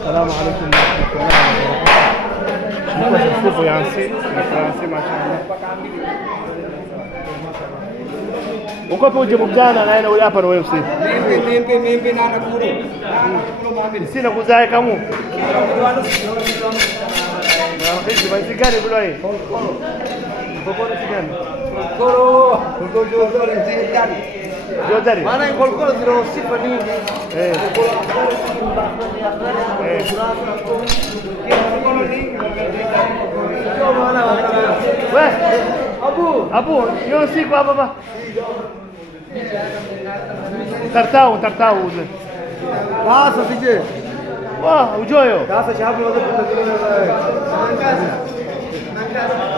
السلام عليكم ورحمة الله وبركاته. شوفوا يانسي الفرنسي ما شاء الله. Uko uje mjana na yeye hapa na wewe usiku. Mimi na nakuru. Sina kuzae kamu. Na hizi basi gani bila hii? Bobora sigani. Kolo nzigani. Jodari. Maana kolo zero sifa nyingi. Abu, yo siku hapa baba. Tartau uze. Sasa sije. Ujoyo. Sasa shabu wada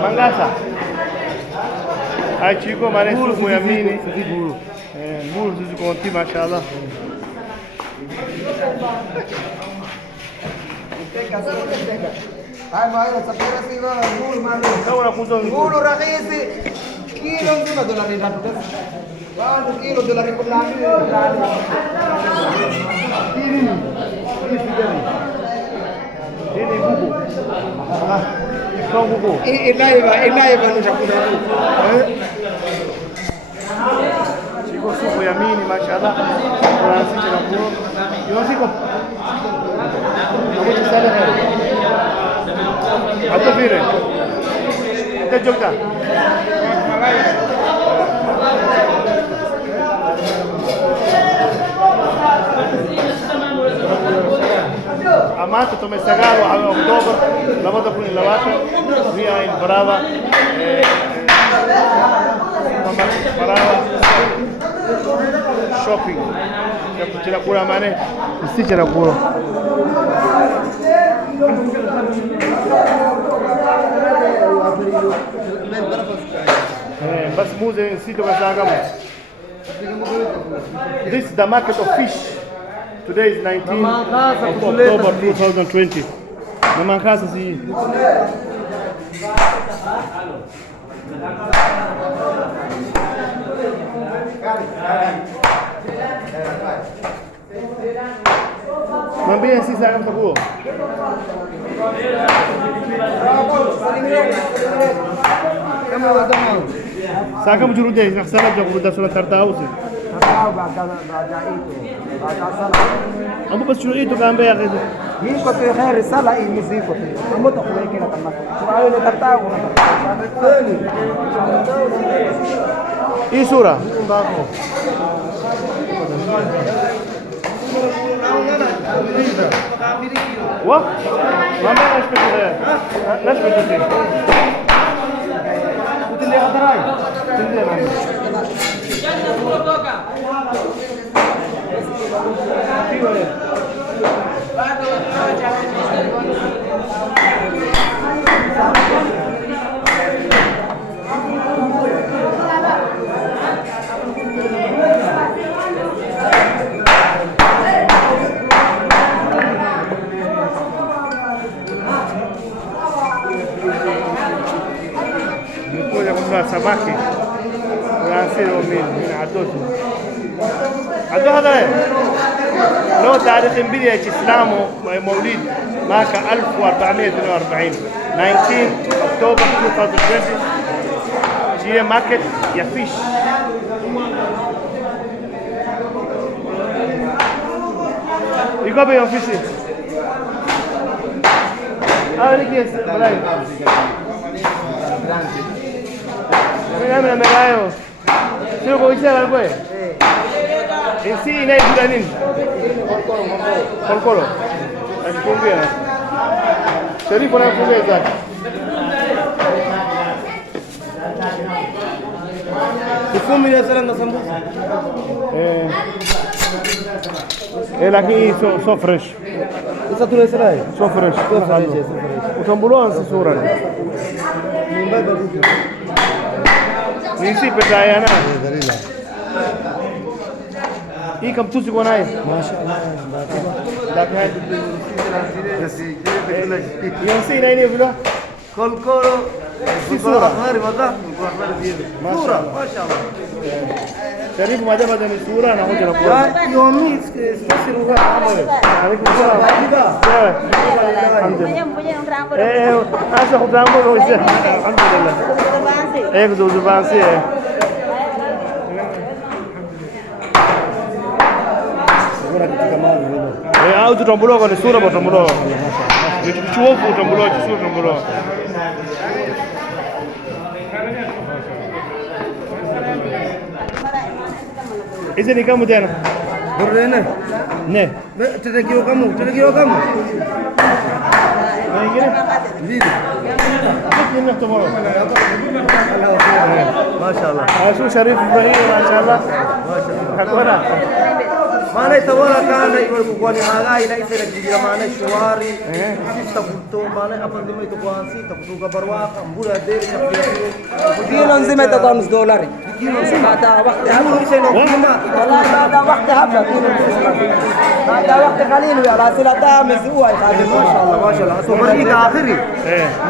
Mangasa. Ai chico, mane sumu ya mini. Mulu sisi konti mashallah. Hai mayo sapera siwa mulu mano. Kama unakuza Mulu rahisi. Kilo nzima dolari 3. Bado kilo dolari 10. Ini buku. Kau buku. Inaiba nitakuja huko. Chico supu ya mini mashallah. Francis na kuo. Yo siko. Kamu sana hai. Atau vile. Kita jogja. Amato tumesagalo a Oktober, la volta con il lavato, via in Brava, Brava shopping. C'era pure mane, sì c'era pure. Bas muse sito kasagamo. This is the market of fish. Today is 19 of October 2020. Namankasa si. Mambia si sa kam takuo. Kama wadamo. Sa kam jurude na sala jo buruda sala tartau si. Baada Ambo bas shuru ito kambe ya kido. hii kwa khair risala hii miziko tu. Moto kuwekea kama. Sura ile tatao na kweli. Hii sura. Wa? Mama nashpete. Utile hadarai. Tinde mama. Nikuja kununua samaki. Unaasiri mimi adoto. Ado hada leo tarehe 2 ya Kiislamu Maulid mwaka 1442 19 October 2020 Jie market ya fish. Iko bei ofisi. Ni kiasi balai. Mimi nimelayo. Sio kwa ishara kwa. Isi inaitwa nini? Kolkolo. Asifungia. Sharifu anafungia zake. Kifumi ile sala na sambusa. Lakini so fresh. Sasa tunasema So fresh. Utambulo si sura. Nisi pesa yana. Hii kamtusi kwa naye. Mashaallah. Yansi na ini vile. Kolkolo. Si sura. Hari mada. Sura. Mashaallah. شريف ما جاب هذا الصورة أنا قلت لك يومي استشير وقع عمل. عليكم السلام الحمد لله إيه أنا خد عمل هو الحمد لله إيه زوج بانسي إيه أو تطمبلوا كده الصورة بتطمبلوا بتشوفوا تطمبلوا تشوفوا تطمبلوا إذا نكمل مدينا برينا. نه تلاقيه kamu. ما يجينا Lili. كيف نختبره ما شاء الله. شو شريف إبراهيم ما شاء الله حكونا Mana ita wala kana iwa kukwani hagai na isa nagigira mana shuari sista bulto mana apa ndimo ito kwansi takusuga barwaka mbura deri na kilo nzima ita $5 kilo nzima hata wakati hapo isa ino kima wallahi hada wakati hapo hada wakati qalil ya la silata mezua hadi ما شاء الله so مريك اخري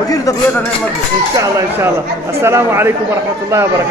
مدير تقويتنا إن شاء الله السلام عليكم ورحمة الله وبركاته